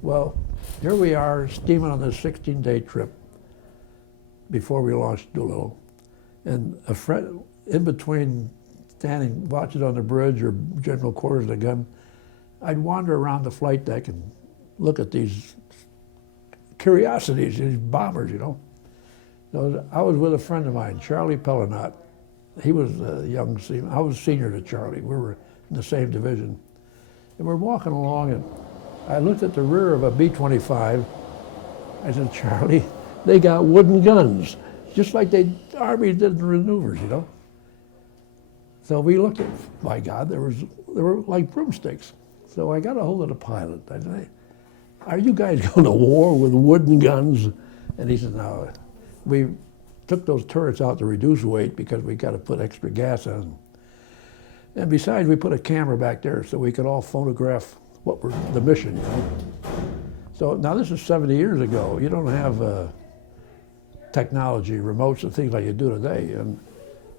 Well, here we are steaming on this 16-day trip before we launched Doolittle. And a friend, in between standing, watching on the bridge or general quarters of the gun, I'd wander around the flight deck and look at these curiosities, these bombers, you know. So I was with a friend of mine, Charlie Pellinot. He was a young seaman. I was senior to Charlie. We were in the same division. And we're walking along, and I looked at the rear of a B-25. I said, Charlie, they got wooden guns, just like the Army did in the maneuvers, you know. So we looked at, my God, they were like broomsticks. So I got a hold of the pilot. I said, are you guys going to war with wooden guns? And he said, no. We took those turrets out to reduce weight because we got to put extra gas on them. And besides, we put a camera back there so we could all photograph what were the mission, you know. So now this is 70 years ago. You don't have technology, remotes and things like you do today. And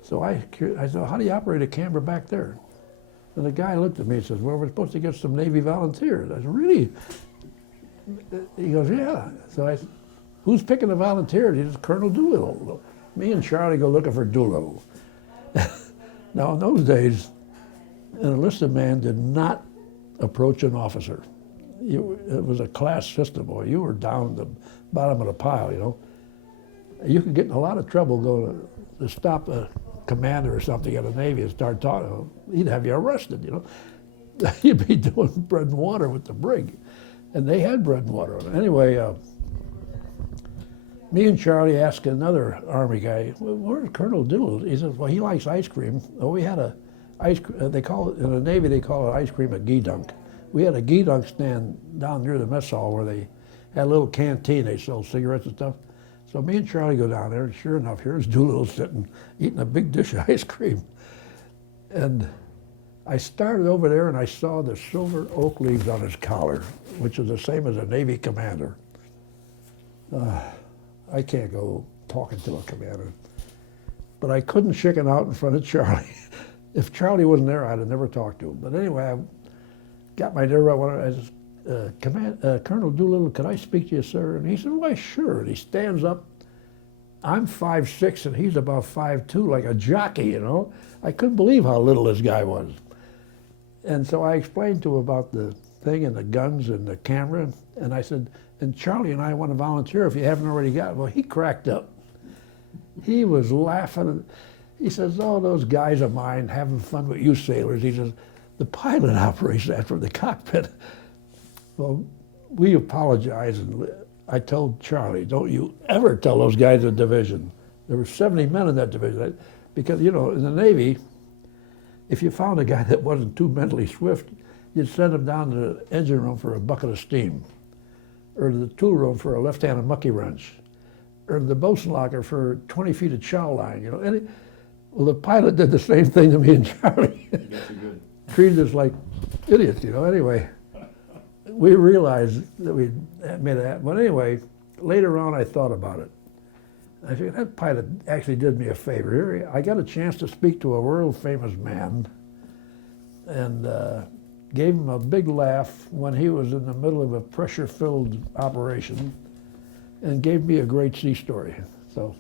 so I said, how do you operate a camera back there? And the guy looked at me and says, well, we're supposed to get some Navy volunteers. I said, really? He goes, yeah. So I said, who's picking the volunteers? He says, Colonel Doolittle. Me and Charlie go looking for Doolittle. Now, in those days, an enlisted man did not approach an officer. It was a class system, boy. You were down the bottom of the pile, you know. You could get in a lot of trouble going to stop a commander or something in the Navy and start talking. He'd have you arrested, you know. You'd be doing bread and water with the brig. And they had bread and water. Anyway, me and Charlie asked another Army guy, well, where's Colonel Doolittle? He says, well, he likes ice cream. Well, we had they call it, in the Navy, they call it ice cream a gee-dunk. We had a gee-dunk stand down near the mess hall where they had a little canteen. They sold cigarettes and stuff. So me and Charlie go down there, and sure enough, here's Doolittle sitting, eating a big dish of ice cream. And I started over there, and I saw the silver oak leaves on his collar, which is the same as a Navy commander. I can't go talking to a commander. But I couldn't chicken out in front of Charlie. If Charlie wasn't there, I'd have never talked to him. But anyway, I got my nerve out. I said, Colonel Doolittle, could I speak to you, sir? And he said, why, sure. And he stands up. I'm 5'6", and he's about 5'2", like a jockey, you know. I couldn't believe how little this guy was. And so I explained to him about the thing and the guns and the camera. And I said, and Charlie and I want to volunteer if you haven't already got it. Well, he cracked up. He was laughing. He says, oh, those guys of mine having fun with you sailors. He says, the pilot operates that from the cockpit. Well, we apologized, and I told Charlie, don't you ever tell those guys in the division. There were 70 men in that division. Because, you know, in the Navy, if you found a guy that wasn't too mentally swift, you'd send him down to the engine room for a bucket of steam, or to the tool room for a left-handed mucky wrench, or the bosun locker for 20 feet of chow line, you know. Well, the pilot did the same thing to me and Charlie. Treated us like idiots, you know. Anyway, we realized that we made it. But anyway, later on I thought about it. I figured that pilot actually did me a favor. Here, I got a chance to speak to a world-famous man, and gave him a big laugh when he was in the middle of a pressure-filled operation, and gave me a great sea story. So